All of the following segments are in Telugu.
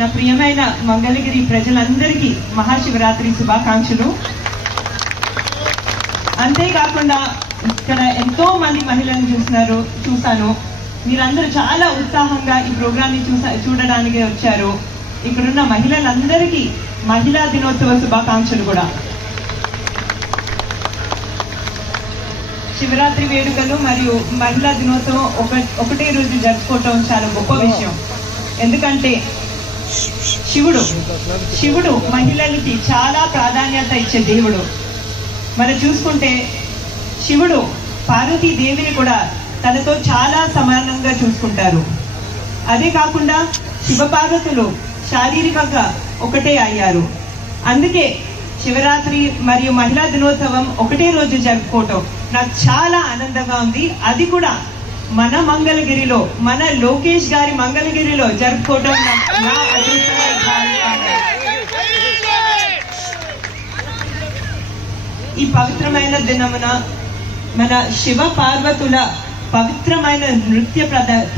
నా ప్రియమైన మంగళగిరి ప్రజలందరికీ మహాశివరాత్రి శుభాకాంక్షలు. అంతేకాకుండా ఇక్కడ ఎంతో మంది మహిళలను చూశాను. మీరందరూ చాలా ఉత్సాహంగా ఈ ప్రోగ్రామ్ ని చూడడానికి వచ్చారు. ఇక్కడున్న మహిళలందరికీ మహిళా దినోత్సవ శుభాకాంక్షలు కూడా. శివరాత్రి వేడుకలు మరియు మహిళా దినోత్సవం ఒకటే రోజు జరుపుకోవటం చాలా గొప్ప విషయం. ఎందుకంటే శివుడు మహిళలకి చాలా ప్రాధాన్యత ఇచ్చే దేవుడు. మనం చూసుకుంటే శివుడు పార్వతీ దేవిని కూడా తనతో చాలా సమానంగా చూసుకుంటారు. అదే కాకుండా శివపార్వతులు శారీరకంగా ఒకటే అయ్యారు. అందుకే శివరాత్రి మరియు మహిళా దినోత్సవం ఒకటే రోజు జరుపుకోవటం నాకు చాలా ఆనందంగా ఉంది. అది కూడా మన మంగళగిరిలో, మన లోకేష్ గారి మంగళగిరిలో జరుపుకోవటం నా అదృష్టంగా భావిస్తున్నాను. ఈ పవిత్రమైన దినమున మన శివ పార్వతుల పవిత్రమైన నృత్య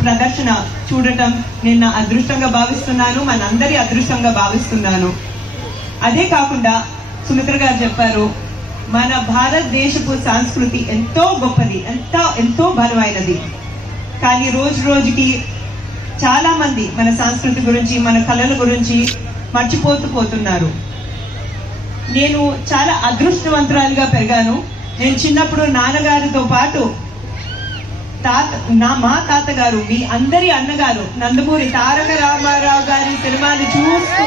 ప్రదర్శన చూడటం నేను నా అదృష్టంగా భావిస్తున్నాను, మనందరి అదృష్టంగా భావిస్తున్నాను. అదే కాకుండా సుమిత్ర గారు చెప్పారు, మన భారతదేశపు సంస్కృతి ఎంతో గొప్పది, ఎంతో బలమైనది. కానీ రోజు రోజుకి చాలా మంది మన సంస్కృతి గురించి, మన కళల గురించి మర్చిపోతున్నారు. నేను చాలా అదృష్టవంతురాలుగా పెరిగాను. నేను చిన్నప్పుడు నాన్నగారితో పాటు మా తాతగారు, మీ అందరి అన్నగారు నందమూరి తారక రామారావు గారి సినిమాని చూస్తూ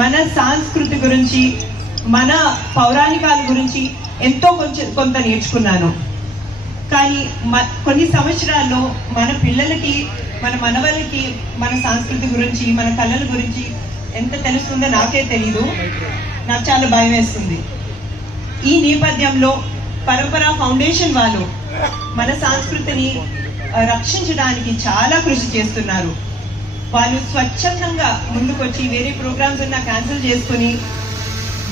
మన సంస్కృతి గురించి, మన పౌరాణికాల గురించి ఎంతో కొంత నేర్చుకున్నాను. కానీ కొన్ని సంవత్సరాల్లో మన పిల్లలకి, మన మనవలకి మన సంస్కృతి గురించి, మన కళల గురించి ఎంత తెలుస్తుందో నాకే తెలీదు. నాకు చాలా భయం వేస్తుంది. ఈ నేపథ్యంలో పరంపరా ఫౌండేషన్ వాళ్ళు మన సంస్కృతిని రక్షించడానికి చాలా కృషి చేస్తున్నారు. వాళ్ళు స్వచ్ఛందంగా ముందుకొచ్చి వేరే ప్రోగ్రామ్స్ ఉన్నా క్యాన్సిల్ చేసుకుని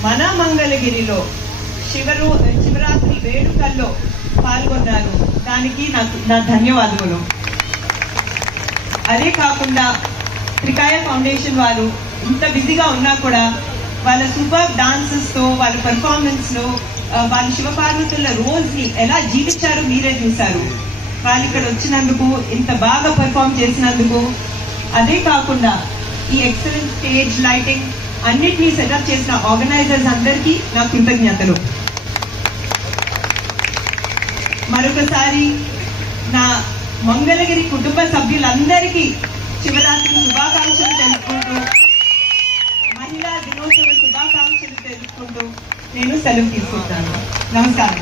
మన మంగళగిరిలో శివరాత్రి వేడుకల్లో పాల్గొన్నారు. దానికి నా ధన్యవాదములు. అదే కాకుండా త్రికాయ ఫౌండేషన్ వారు ఇంత బిజీగా ఉన్నా కూడా వాళ్ళ సూపర్ డాన్సెస్ తో, వాళ్ళ పెర్ఫార్మెన్స్ లో వాళ్ళ శివపార్వతుల రోల్స్ ని ఎలా జీవించారో మీరే చూశారు. వాళ్ళు ఇక్కడ వచ్చినందుకు, ఇంత బాగా పెర్ఫార్మ్ చేసినందుకు, అదే కాకుండా ఈ ఎక్సలెంట్ స్టేజ్ లైటింగ్ అన్నిటినీ సెటప్ చేసిన ఆర్గనైజర్స్ అందరికీ నా కృతజ్ఞతలు. మరొకసారి నా మంగళగిరి కుటుంబ సభ్యులందరికీ శివరాత్రి శుభాకాంక్షలు తెలుపుకుంటూ, మహిళా దినోత్సవ శుభాకాంక్షలు తెలుపుకుంటూ నేను సెలవు తీసుకుంటాను. నమస్కారం.